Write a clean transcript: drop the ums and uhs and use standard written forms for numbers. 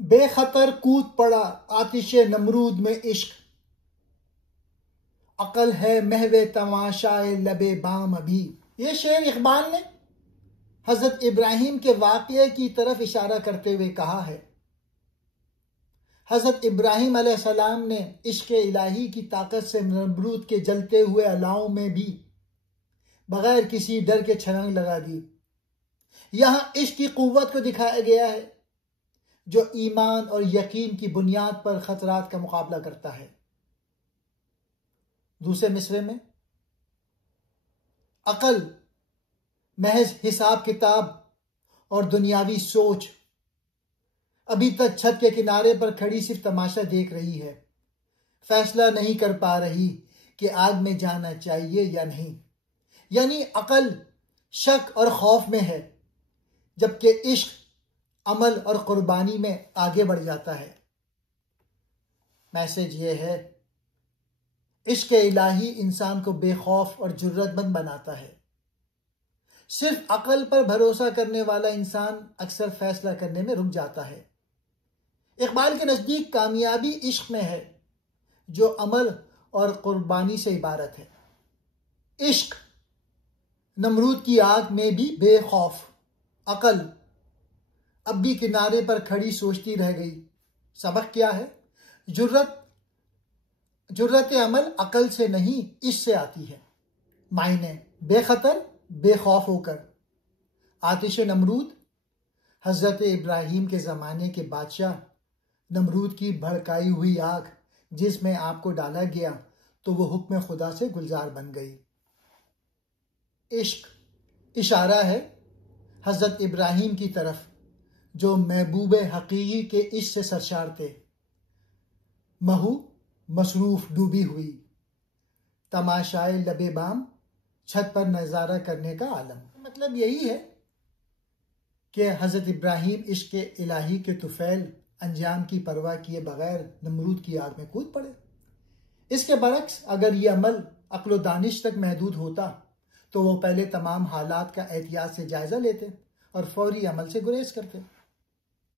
बेखतर कूद पड़ा आतिशे नमरूद में इश्क, अकल है महवे तमाशाए लबे बाम अभी। ये शेर इकबाल ने हजरत इब्राहिम के वाक़ये की तरफ इशारा करते हुए कहा है। हजरत इब्राहिम अलैहिस्सलाम ने इश्क इलाही की ताकत से नमरूद के जलते हुए अलाओं में भी बगैर किसी डर के छलांग लगा दी। यहां इश्क की कुव्वत को दिखाया गया है जो ईमान और यकीन की बुनियाद पर खतरात का मुकाबला करता है। दूसरे मिसरे में अकल महज हिसाब किताब और दुनियावी सोच अभी तक छत के किनारे पर खड़ी सिर्फ तमाशा देख रही है, फैसला नहीं कर पा रही कि आग में जाना चाहिए या नहीं। यानी अकल शक और खौफ में है, जबकि इश्क अमल और कुर्बानी में आगे बढ़ जाता है। मैसेज ये है, इश्क इलाही इंसान को बेखौफ और जुर्रतमंद बनाता है। सिर्फ अकल पर भरोसा करने वाला इंसान अक्सर फैसला करने में रुक जाता है। इकबाल के नजदीक कामयाबी इश्क में है जो अमल और कुर्बानी से इबारत है। इश्क नमरूद की आग में भी बेखौफ, अकल अब भी किनारे पर खड़ी सोचती रह गई। सबक क्या है? जुर्रत अमल अकल से नहीं इश्क से आती है। मायने बेखतर बेखौफ होकर। आतिश नमरूद हजरत इब्राहिम के ज़माने के बादशाह नमरूद की भड़काई हुई आग जिसमें आपको डाला गया तो वो हुक्म खुदा से गुलजार बन गई। इश्क इशारा है हजरत इब्राहिम की तरफ जो महबूब हकीकी के इश्क से सरशार थे। महू मसरूफ डूबी हुई, तमाशाए लबे बाम छत पर नजारा करने का आलम। मतलब यही है कि हजरत इब्राहिम इश्क इलाही के तुफैल अंजाम की परवाह किए बगैर नमरूद की आग में कूद पड़े। इसके बरक्स अगर ये अमल अक्ल दानिश तक महदूद होता तो वो पहले तमाम हालात का एहतियात से जायजा लेते और फौरी अमल से गुरेज करते।